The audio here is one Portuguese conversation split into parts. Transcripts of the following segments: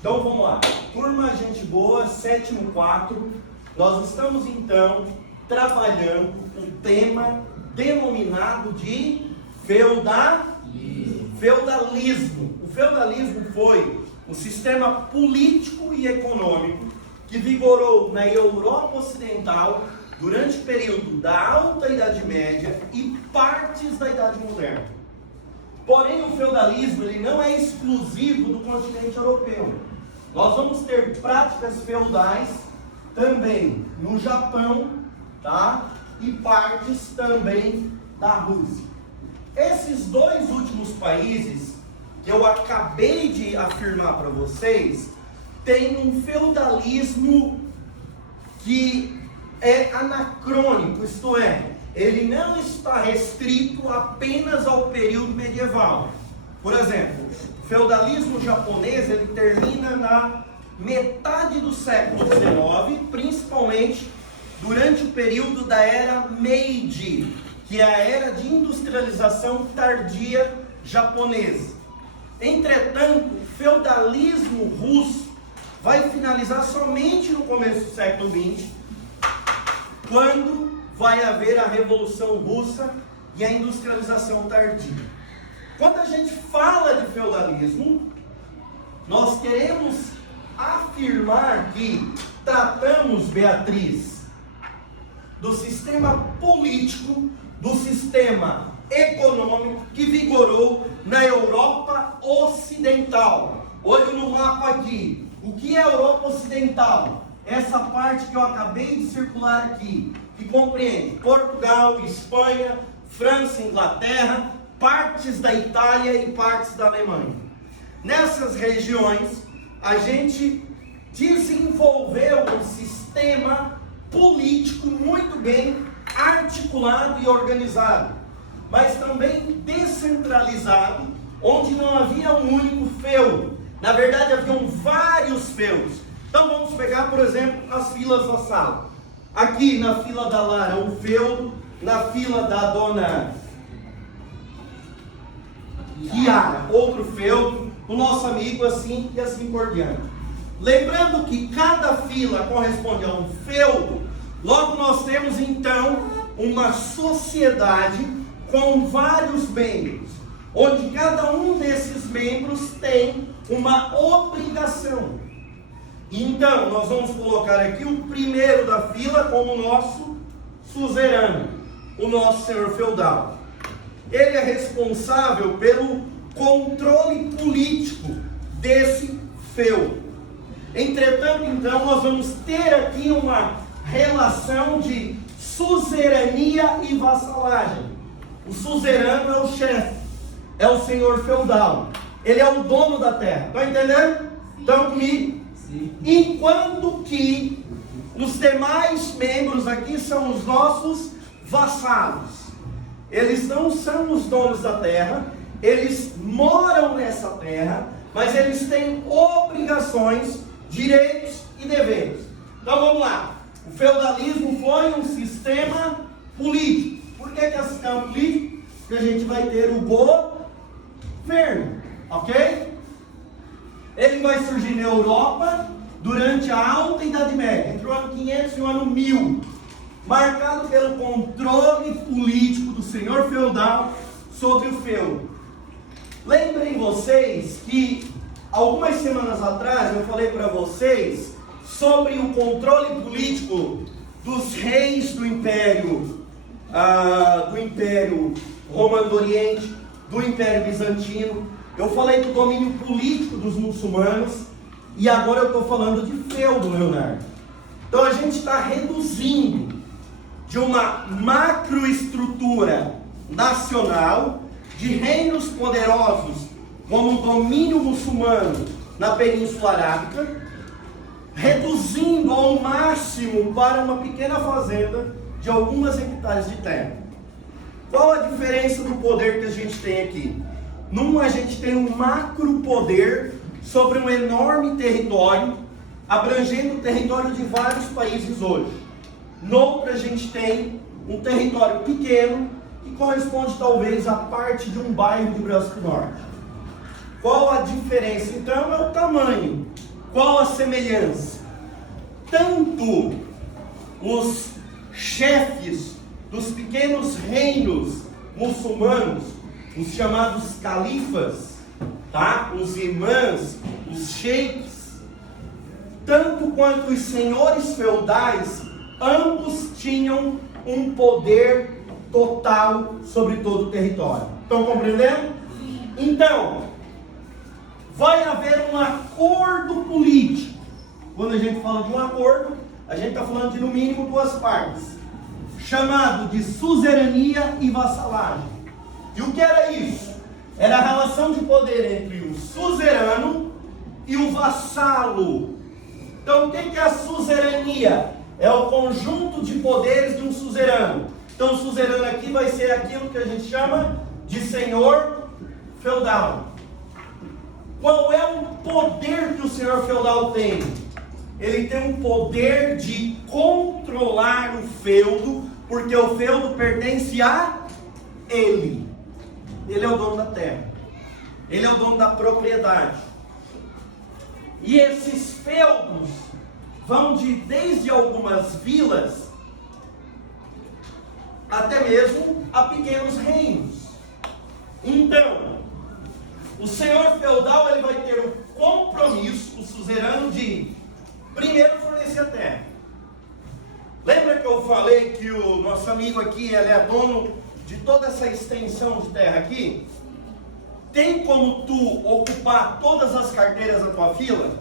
Então vamos lá, turma gente boa, sétimo 4, nós estamos então trabalhando o tema denominado de feudalismo. O feudalismo foi um sistema político e econômico que vigorou na Europa Ocidental durante o período da Alta Idade Média e partes da Idade Moderna. Porém, o feudalismo ele não é exclusivo do continente europeu. Nós vamos ter práticas feudais também no Japão, tá? E partes também da Rússia. Esses dois últimos países que eu acabei de afirmar para vocês têm um feudalismo que é anacrônico, isto é, ele não está restrito apenas ao período medieval. Por exemplo, o feudalismo japonês ele termina na metade do século XIX, principalmente durante o período da era Meiji, que é a era de industrialização tardia japonesa. Entretanto, o feudalismo russo vai finalizar somente no começo do século XX, quando vai haver a Revolução Russa e a industrialização tardia. Quando a gente fala de feudalismo, nós queremos afirmar que tratamos, Beatriz, do sistema político, do sistema econômico que vigorou na Europa Ocidental. Olha no mapa aqui. O que é a Europa Ocidental? Essa parte que eu acabei de circular aqui, que compreende Portugal, Espanha, França, Inglaterra, partes da Itália e partes da Alemanha. Nessas regiões, a gente desenvolveu um sistema político muito bem articulado e organizado, mas também descentralizado, onde não havia um único feudo. Na verdade, haviam vários feudos. Então vamos pegar, por exemplo, as filas da sala. Aqui na fila da Lara, um feudo. Na fila da dona Kiara, outro feudo. O nosso amigo, assim e assim por diante. Lembrando que cada fila corresponde a um feudo, logo nós temos então uma sociedade com vários membros, onde cada um desses membros tem uma obrigação. Então, nós vamos colocar aqui o primeiro da fila como nosso suzerano, o nosso senhor feudal. Ele é responsável pelo controle político desse feudo. Entretanto, então, nós vamos ter aqui uma relação de suzerania e vassalagem. O suzerano é o chefe, é o senhor feudal. Ele é o dono da terra. Estão entendendo? Estão comigo? Enquanto que os demais membros aqui são os nossos vassalos. Eles não são os donos da terra, eles moram nessa terra, mas eles têm obrigações, direitos e deveres. Então vamos lá. O feudalismo foi um sistema político. Por que é um sistema político? Porque a gente vai ter o governo, ok? Ele vai surgir na Europa durante a Alta Idade Média, entre o ano 500 e o ano 1000, marcado pelo controle político do senhor feudal sobre o feudo. Lembrem vocês que algumas semanas atrás eu falei para vocês sobre o controle político dos reis do Império Romano do Oriente, do Império Bizantino. Eu falei do domínio político dos muçulmanos e agora eu estou falando de feudo, Leonardo. Então a gente está reduzindo de uma macroestrutura nacional de reinos poderosos como o domínio muçulmano na Península Arábica, reduzindo ao máximo para uma pequena fazenda de algumas hectares de terra. Qual a diferença do poder que a gente tem aqui? Num a gente tem um macro poder sobre um enorme território, abrangendo o território de vários países hoje. No outro a gente tem um território pequeno, que corresponde talvez a parte de um bairro de Brasco Norte. Qual a diferença? Então é o tamanho. Qual a semelhança? Tanto os chefes dos pequenos reinos muçulmanos, os chamados califas, tá? Os imãs, os sheiks, tanto quanto os senhores feudais, ambos tinham um poder total sobre todo o território. Estão compreendendo? Então, vai haver um acordo político. Quando a gente fala de um acordo, a gente está falando de no mínimo duas partes, chamado de suzerania e vassalagem. E o que era isso? Era a relação de poder entre o suzerano e o vassalo. Então o que é a suzerania? É o conjunto de poderes de um suzerano. Então o suzerano aqui vai ser aquilo que a gente chama de senhor feudal. Qual é o poder que o senhor feudal tem? Ele tem um poder de controlar o feudo, porque o feudo pertence a ele. Ele é o dono da terra. Ele é o dono da propriedade. E esses feudos vão desde algumas vilas até mesmo a pequenos reinos. Então, o senhor feudal ele vai ter o compromisso, o suzerano, de primeiro fornecer a terra. Lembra que eu falei que o nosso amigo aqui ele é dono de toda essa extensão de terra aqui? Tem como tu ocupar todas as carteiras da tua fila?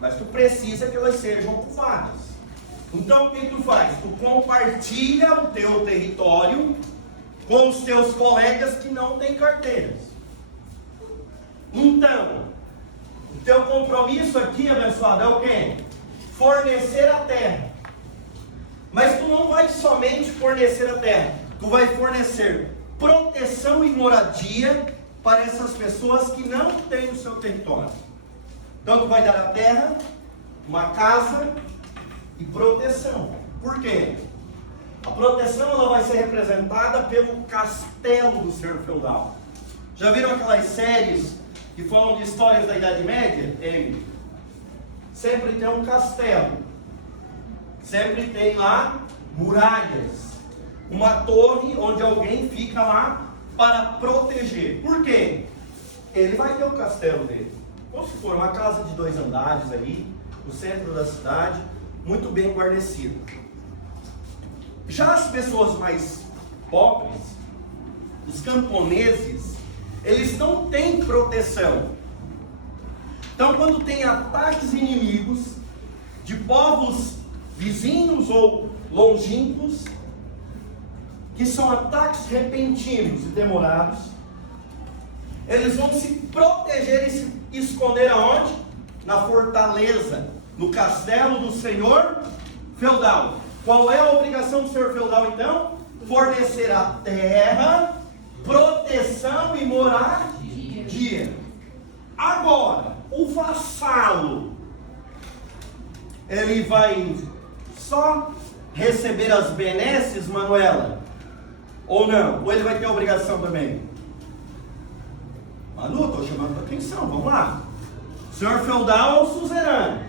Mas tu precisa que elas sejam ocupadas. Então o que tu faz? Tu compartilha o teu território com os teus colegas que não têm carteiras. Então, o teu compromisso aqui, abençoado, é o quê? Fornecer a terra. Mas tu não vai somente fornecer a terra, tu vai fornecer proteção e moradia para essas pessoas que não têm o seu território. Então tu vai dar a terra, uma casa e proteção. Por quê? A proteção ela vai ser representada pelo castelo do senhor feudal. Já viram aquelas séries que falam de histórias da Idade Média? Sempre tem um castelo. Sempre tem lá muralhas. Uma torre onde alguém fica lá para proteger. Por quê? Ele vai ter o castelo dele. Ou se for uma casa de 2 andares ali, no centro da cidade, muito bem guarnecida. Já as pessoas mais pobres, os camponeses, eles não têm proteção. Então quando tem ataques inimigos de povos vizinhos ou longínquos, que são ataques repentinos e demorados, eles vão se proteger e se esconder aonde? Na fortaleza, no castelo do senhor feudal. Qual é a obrigação do senhor feudal então? Fornecer a terra, proteção e moradia. Agora, o vassalo, ele vai só receber as benesses, Manuela? Ou não? Ou ele vai ter a obrigação também? Manu, estou chamando a atenção, vamos lá. O senhor feudal é o suzerano.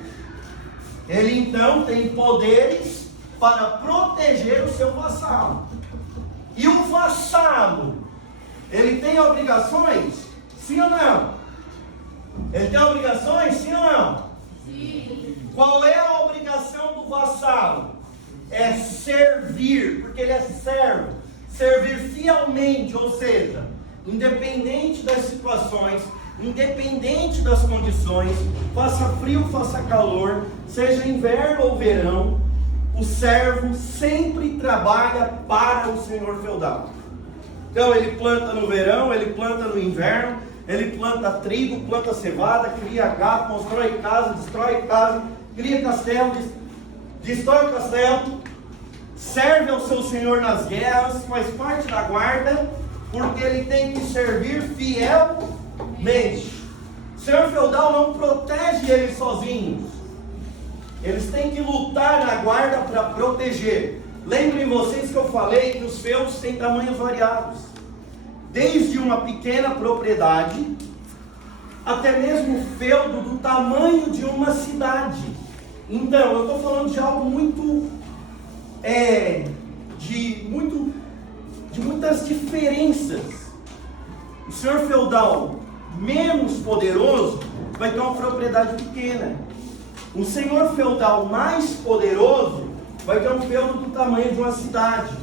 Ele então tem poderes para proteger o seu vassalo. E o vassalo, ele tem obrigações? Sim ou não? Ele tem obrigações? Sim ou não? Sim. Qual é a obrigação do vassalo? É servir, porque ele é servo. Servir fielmente, ou seja, independente das situações, independente das condições, faça frio, faça calor, seja inverno ou verão, o servo sempre trabalha para o senhor feudal. Então ele planta no verão, ele planta no inverno, ele planta trigo, planta cevada, cria gado, constrói casa, destrói casa, cria castelo, destrói o castelo, serve ao seu senhor nas guerras, faz parte da guarda, porque ele tem que servir fielmente. O senhor feudal não protege eles sozinhos. Eles têm que lutar na guarda para proteger. Lembrem vocês que eu falei que os feudos têm tamanhos variados. Desde uma pequena propriedade, até mesmo o feudo do tamanho de uma cidade. Então, eu estou falando de algo de muitas diferenças. O senhor feudal menos poderoso vai ter uma propriedade pequena. O senhor feudal mais poderoso vai ter um feudo do tamanho de uma cidade.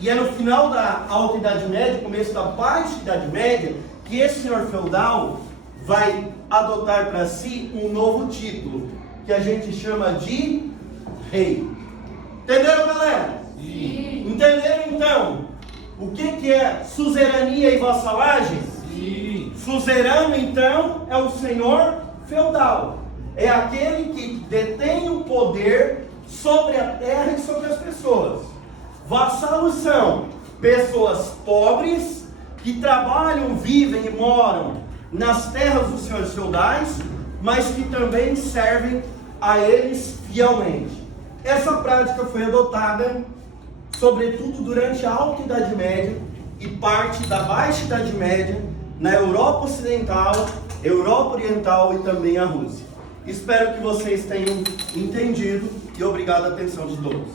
E é no final da Alta Idade Média, começo da Baixa Idade Média, que esse senhor feudal vai adotar para si um novo título, que a gente chama de rei. Entenderam, galera? Sim. Entenderam então o que é suzerania e vassalagem? Sim. Suzerano então é o senhor feudal, é aquele que detém o poder sobre a terra e sobre as pessoas. Vassalos são pessoas pobres que trabalham, vivem e moram nas terras dos senhores feudais, mas que também servem a eles fielmente. Essa prática foi adotada, sobretudo durante a Alta Idade Média e parte da Baixa Idade Média, na Europa Ocidental, Europa Oriental e também a Rússia. Espero que vocês tenham entendido e obrigado a atenção de todos.